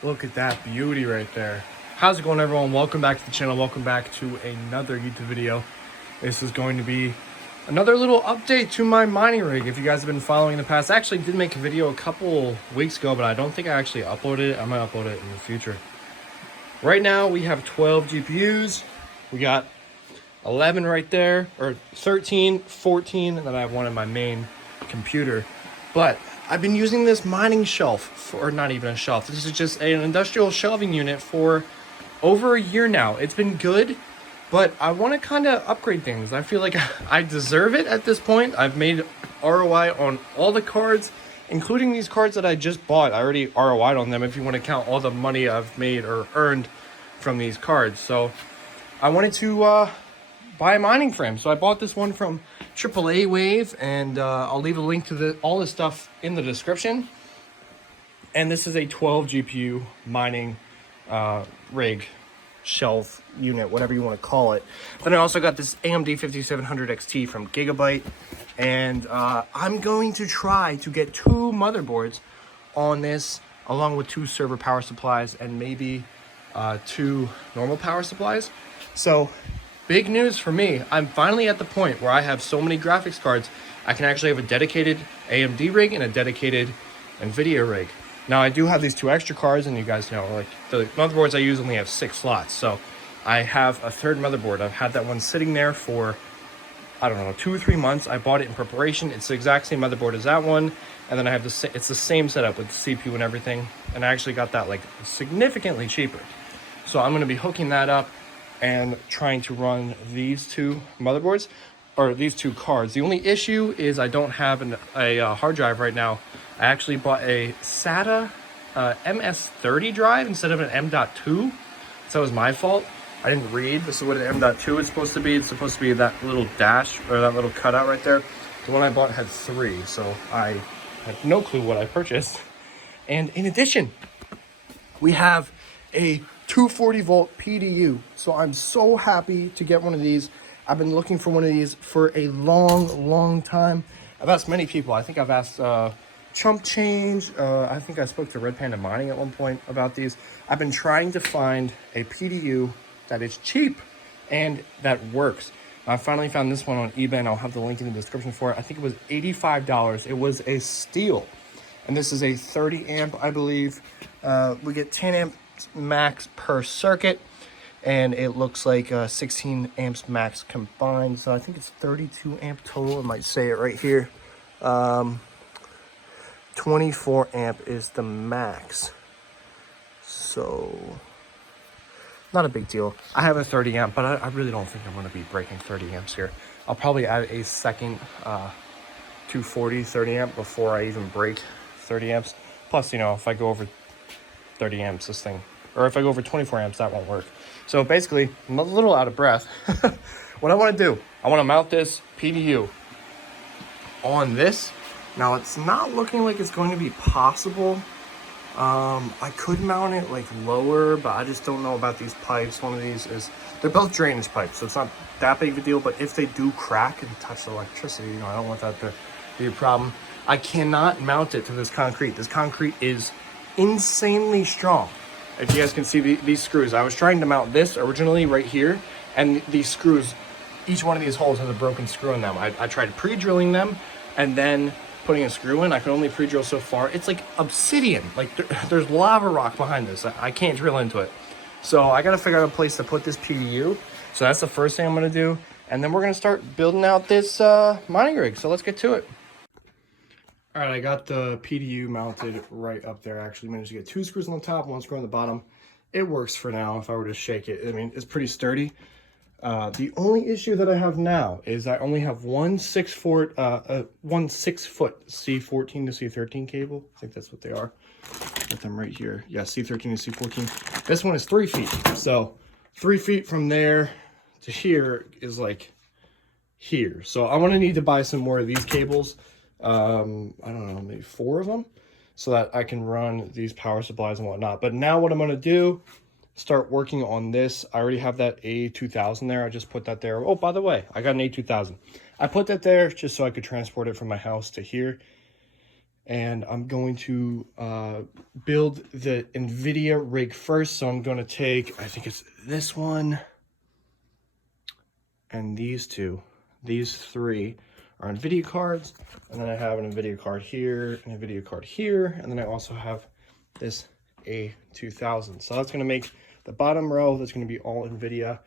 Look at that beauty right there. How's it going, everyone? Welcome back to the channel. Welcome back to another YouTube video. This is going to be another little update to my mining rig. If you guys have been following in the past, I actually did make a video a couple weeks ago, but I don't think I actually uploaded it. I might upload it in the future. Right now we have 12 GPUs. We got 11 right there, or 13, 14, and then I have one in my main computer. But I've been using this mining shelf, or not even a shelf. This is just an industrial shelving unit for over a year now. It's been good, but I want to kind of upgrade things. I feel like I deserve it at this point. I've made ROI on all the cards, including these cards that I just bought. I already ROI'd on them if you want to count all the money I've made or earned from these cards. So I wanted to buy a mining frame. So I bought this one from AAA Wave, and I'll leave a link to all this stuff in the description. And this is a 12 GPU mining rig, shelf unit, whatever you want to call it. Then I also got this AMD 5700 XT from Gigabyte, and I'm going to try to get 2 motherboards on this, along with 2 server power supplies and maybe 2 normal power supplies. So big news for me, I'm finally at the point where I have so many graphics cards, I can actually have a dedicated AMD rig and a dedicated NVIDIA rig. Now I do have these 2 extra cards, and you guys know, like, the motherboards I use only have 6 slots. So I have a third motherboard. I've had that one sitting there for, I don't know, 2 or 3 months. I bought it in preparation. It's the exact same motherboard as that one. And then I have it's the same setup with the CPU and everything. And I actually got that like significantly cheaper. So I'm going to be hooking that up and trying to run these 2 motherboards, or these 2 cards. The only issue is I don't have a hard drive right now. I actually bought a SATA MS30 drive instead of an M.2, so it was my fault. I didn't read. This is what an M.2 is supposed to be. It's supposed to be that little dash, or that little cutout right there. The one I bought had 3, so I had no clue what I purchased. And in addition, we have a 240 volt PDU. So I'm so happy to get one of these. I've been looking for one of these for a long time. I've asked many people. I think I've asked Chump Change. I think I spoke to Red Panda Mining at one point about these. I've been trying to find a PDU that is cheap and that works. I finally found this one on eBay, and I'll have the link in the description for it. I think it was $85. It was a steal. And this is a 30 amp, I believe. We get 10 amp max per circuit, and it looks like 16 amps max combined, so I think it's 32 amp total. I might say it right here. 24 amp is the max, so not a big deal. I have a 30 amp, but I really don't think I'm going to be breaking 30 amps here. I'll probably add a second 240 30 amp before I even break 30 amps. Plus, you know, if I go over 30 amps, this thing, or if I go over 24 amps, that won't work. So basically, I'm a little out of breath. What I want to do, I want to mount this PDU on this. Now, it's not looking like it's going to be possible. I could mount it like lower, but I just don't know about these pipes. One of these they're both drainage pipes, so it's not that big of a deal, but if they do crack and touch the electricity, you know, I don't want that to be a problem. I cannot mount it to this concrete. This concrete is insanely strong. If you guys can see these screws, I was trying to mount this originally right here, and these screws, each one of these holes has a broken screw in them. I tried pre-drilling them and then putting a screw in. I could only pre-drill so far. It's like obsidian, like there's lava rock behind this. I can't drill into it. So I gotta figure out a place to put this PDU. So that's the first thing I'm gonna do, and then we're gonna start building out this mining rig. So let's get to it. All right, I got the PDU mounted right up there. I actually managed to get 2 screws on the top, 1 screw on the bottom. It works for now. If I were to shake it, I mean, it's pretty sturdy. The only issue that I have now is I only have one 6 foot C14 to C13 cable. I think that's what they are. Got them right here. Yeah, C13 to C14. This one is 3 feet. So 3 feet from there to here is like here. So I'm gonna need to buy some more of these cables. I don't know, maybe 4 of them, so that I can run these power supplies and whatnot. But now what I'm going to do, start working on this. I already have that A2000 there. I just put that there. Oh, by the way, I got an A2000. I put that there just so I could transport it from my house to here. and I'm going to build the NVIDIA rig first. So I'm going to take, I think it's this one and these two. These three are NVIDIA cards, and then I have an NVIDIA card here, an NVIDIA card here, and then I also have this A2000. So that's going to make the bottom row, that's going to be all NVIDIA,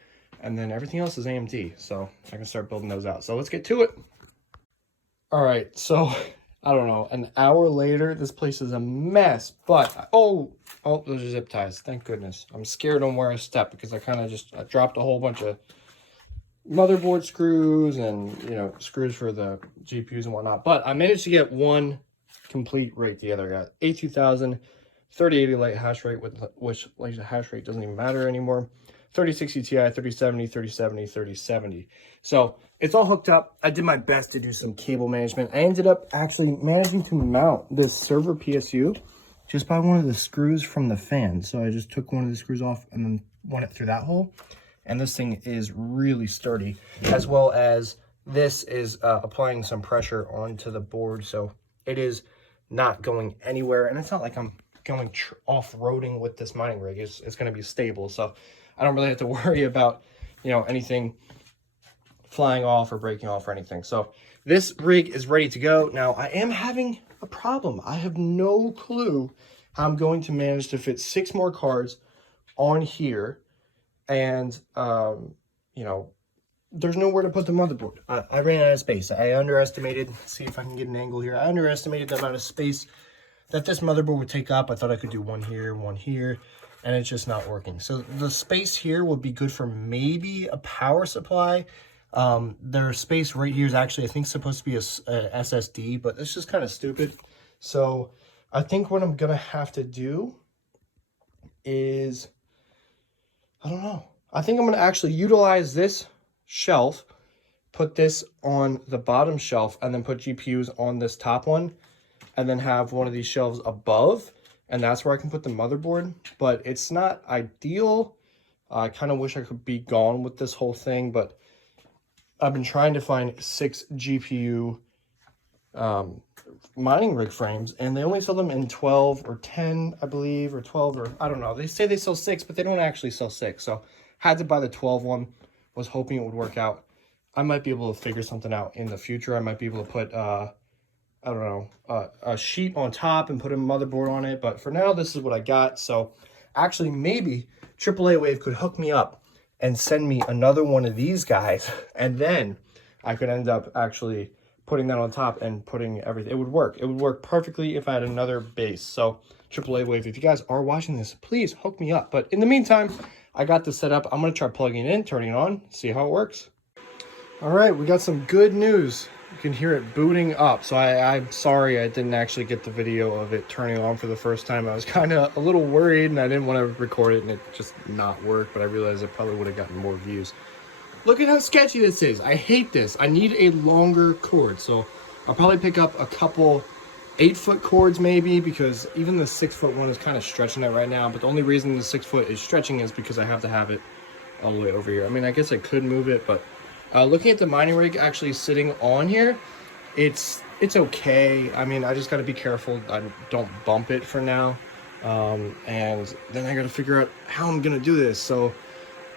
and then everything else is AMD. So I can start building those out. So let's get to it. All right, so I don't know, an hour later, this place is a mess, but oh, those are zip ties. Thank goodness. I'm scared on where I step because I dropped a whole bunch of motherboard screws and, you know, screws for the GPUs and whatnot. But I managed to get one complete rig together. I got A2000, 3080 Lite hash rate, which like the hash rate doesn't even matter anymore. 3060 Ti, 3070, 3070, 3070. So it's all hooked up. I did my best to do some cable management. I ended up actually managing to mount this server PSU just by one of the screws from the fan. So I just took one of the screws off and then went it through that hole. And this thing is really sturdy, as well as this is applying some pressure onto the board. So it is not going anywhere. And it's not like I'm going off-roading with this mining rig. It's going to be stable. So I don't really have to worry about, you know, anything flying off or breaking off or anything. So this rig is ready to go. Now I am having a problem. I have no clue how I'm going to manage to fit 6 more cards on here. And, you know, there's nowhere to put the motherboard. I ran out of space. I underestimated, see if I can get an angle here. I underestimated the amount of space that this motherboard would take up. I thought I could do one here, and it's just not working. So the space here would be good for maybe a power supply. Their space right here is actually, I think, supposed to be a SSD, but it's just kind of stupid. So I think what I'm going to have to do is, I don't know. I think I'm going to actually utilize this shelf, put this on the bottom shelf, and then put GPUs on this top one, and then have one of these shelves above, and that's where I can put the motherboard. But it's not ideal. I kind of wish I could be gone with this whole thing, but I've been trying to find 6 GPU mining rig frames, and they only sell them in 12 or 10, I believe, or 12, or I don't know. They say they sell 6, but they don't actually sell 6. So had to buy the 12 one, was hoping it would work out. I might be able to figure something out in the future. I might be able to put, I don't know, a sheet on top and put a motherboard on it. But for now, this is what I got. So actually, maybe AAA Wave could hook me up and send me another one of these guys, and then I could end up actually putting that on top and putting everything. It would work. It would work perfectly if I had another base. So AAA Wave, if you guys are watching this, please hook me up. But in the meantime, I got this set up. I'm going to try plugging it in, turning it on, see how it works. All right, we got some good news. You can hear it booting up. So I'm sorry I didn't actually get the video of it turning on for the first time. I was kind of a little worried, and I didn't want to record it and it just not work, but I realized it probably would have gotten more views. Look at how sketchy this is. I hate this. I need a longer cord. So I'll probably pick up a couple 8-foot cords maybe, because even the 6-foot one is kind of stretching it right now. But the only reason the 6-foot is stretching is because I have to have it all the way over here. I mean, I guess I could move it, but looking at the mining rig actually sitting on here, it's okay. I mean, I just got to be careful I don't bump it for now. And then I got to figure out how I'm going to do this. So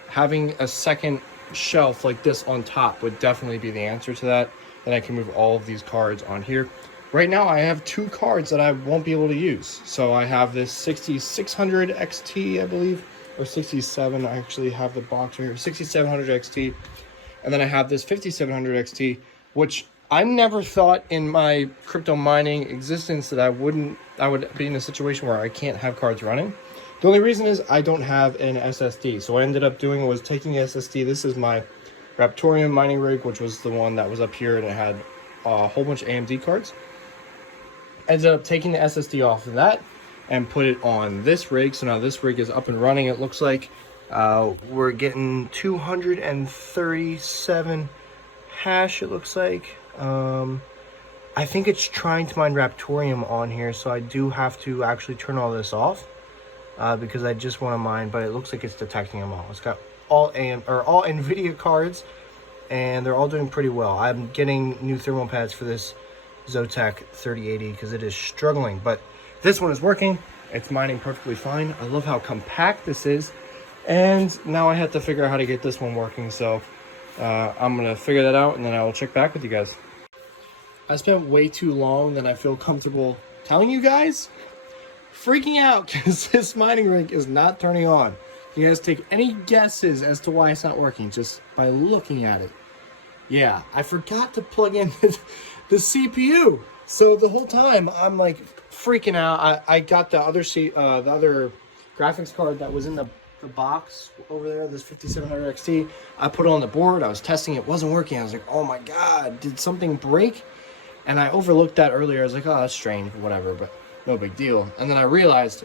having a second shelf like this on top would definitely be the answer to that. Then I can move all of these cards on here. Right now I have 2 cards that I won't be able to use. So I have this 6600 XT, I believe, or 67. I actually have the box right here, 6700 XT. And then I have this 5700 XT, which I never thought in my crypto mining existence that I would be in a situation where I can't have cards running. The only reason is I don't have an SSD. So what I ended up doing was taking the SSD. This is my Raptorium mining rig, which was the one that was up here, and it had a whole bunch of AMD cards. Ended up taking the SSD off of that and put it on this rig. So now this rig is up and running. It looks like we're getting 237 hash, it looks like. I think it's trying to mine Raptorium on here, so I do have to actually turn all this off because I just want to mine, but it looks like it's detecting them all. It's got all NVIDIA cards, and they're all doing pretty well. I'm getting new thermal pads for this Zotac 3080 because it is struggling, but this one is working. It's mining perfectly fine. I love how compact this is, and now I have to figure out how to get this one working. So I'm gonna figure that out, and then I will check back with you guys. I spent way too long than I feel comfortable telling you guys. Freaking out because this mining rig is not turning on. You guys take any guesses as to why it's not working just by looking at it. Yeah, I forgot to plug in the CPU. So the whole time I'm like freaking out. I got the other graphics card that was in the box over there, this 5700 XT. I put it on the board. I was testing it, wasn't working. I was like, oh my god, did something break? And I overlooked that earlier. I was like, oh, that's strange, whatever, but no big deal. And then I realized,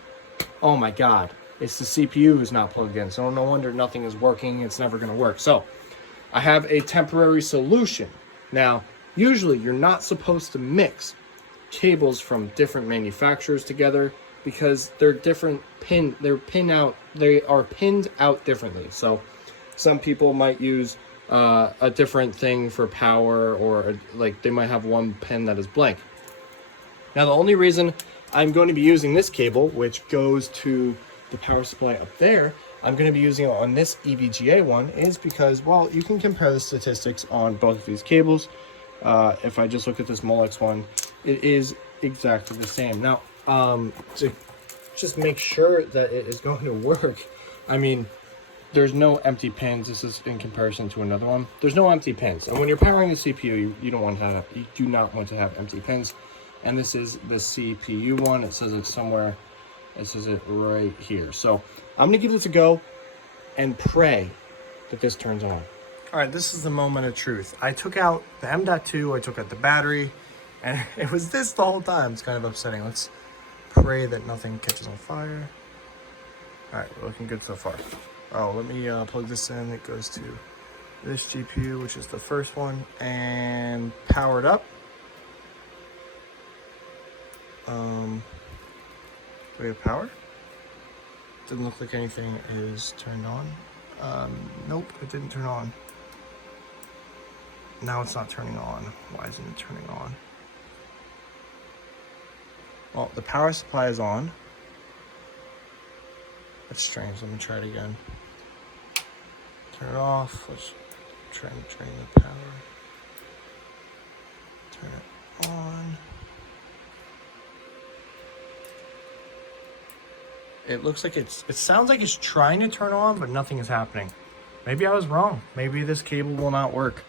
oh my god, it's the CPU is not plugged in. So no wonder nothing is working. It's never going to work. So I have a temporary solution. Now, usually you're not supposed to mix cables from different manufacturers together because they're different they are pinned out differently. So some people might use a different thing for power, or like they might have one pin that is blank. Now the only reason I'm going to be using this cable, which goes to the power supply up there, I'm going to be using it on this EVGA one, is because, well, you can compare the statistics on both of these cables. If I just look at this Molex one, it is exactly the same. Now, to just make sure that it is going to work, I mean, there's no empty pins. This is in comparison to another one. There's no empty pins. And when you're powering the CPU, you do not want to have empty pins. And this is the CPU one. It says it's somewhere. It says it right here. So I'm gonna give this a go and pray that this turns on. All right, this is the moment of truth. I took out the M.2, I took out the battery, and it was this the whole time. It's kind of upsetting. Let's pray that nothing catches on fire. All right, we're looking good so far. Oh, let me plug this in. It goes to this GPU, which is the first one, and power it up. Do we have power? Doesn't look like anything is turned on. Nope, it didn't turn on. Now it's not turning on. Why isn't it turning on? Well, the power supply is on. That's strange. Let me try it again. Turn it off. Let's try and drain the power. Turn it on. It looks like it sounds like it's trying to turn on, but nothing is happening. Maybe I was wrong. Maybe this cable will not work.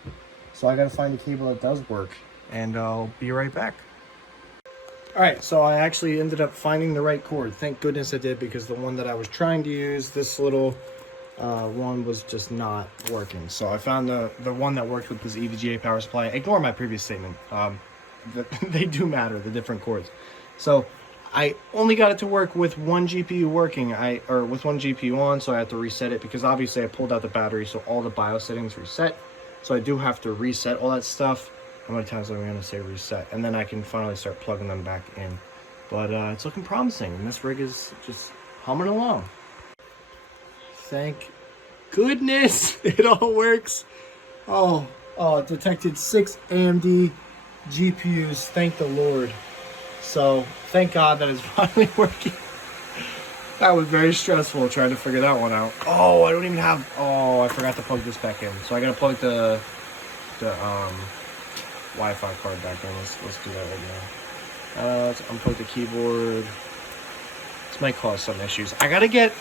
So I gotta find a cable that does work, and I'll be right back. All right, so I actually ended up finding the right cord. Thank goodness I did, because the one that I was trying to use, this little one, was just not working. So I found the one that worked with this EVGA power supply. Ignore my previous statement. They do matter, the different cords. So I only got it to work with one GPU working, or with one GPU on, so I had to reset it, because obviously I pulled out the battery, so all the BIOS settings reset. So I do have to reset all that stuff. How many times am I going to say reset? And then I can finally start plugging them back in. But it's looking promising, and this rig is just humming along. Thank goodness it all works. Oh, it detected 6 AMD GPUs. Thank the Lord. So thank God that it's finally working. That was very stressful trying to figure that one out. Oh, I don't even have. Oh, I forgot to plug this back in. So I gotta plug the Wi-Fi card back in. Let's do that right now. Let's unplug the keyboard. This might cause some issues. I gotta get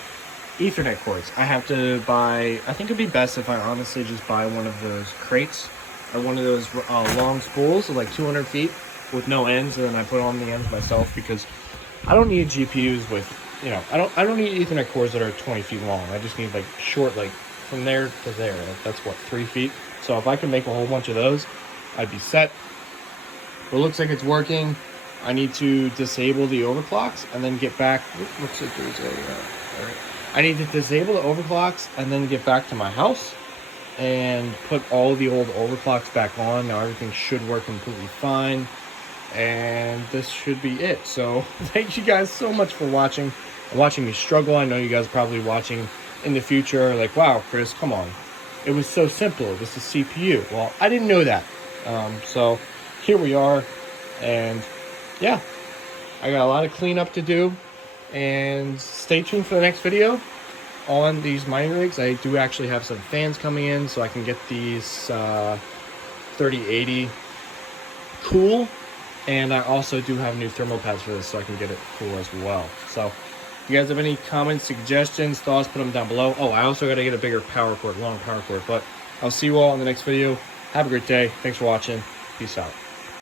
Ethernet cords. I have to buy. I think it'd be best if I honestly just buy one of those crates, or one of those long spools of like 200 feet with no ends, and then I put on the ends myself, because I don't need GPUs with, you know, I don't need Ethernet cords that are 20 feet long. I just need like short, like from there to there. Like, that's what, 3 feet. So if I can make a whole bunch of those, I'd be set. But it looks like it's working. I need to disable the overclocks and then get back. Looks like there's all right. I need to disable the overclocks and then get back to my house and put all the old overclocks back on. Now everything should work completely fine, and this should be it. So thank you guys so much for watching me struggle. I know you guys are probably watching in the future like, wow, Chris, come on, it was so simple, it was the CPU. Well, I didn't know that. So here we are. And yeah, I got a lot of cleanup to do, and stay tuned for the next video on these mining rigs. I do actually have some fans coming in so I can get these 3080 cool, and I also do have new thermal pads for this so I can get it cool as well. So if you guys have any comments, suggestions, thoughts, put them down below. Oh, I also got to get a bigger power cord, long power cord. But I'll see you all in the next video. Have a great day. Thanks for watching. Peace out.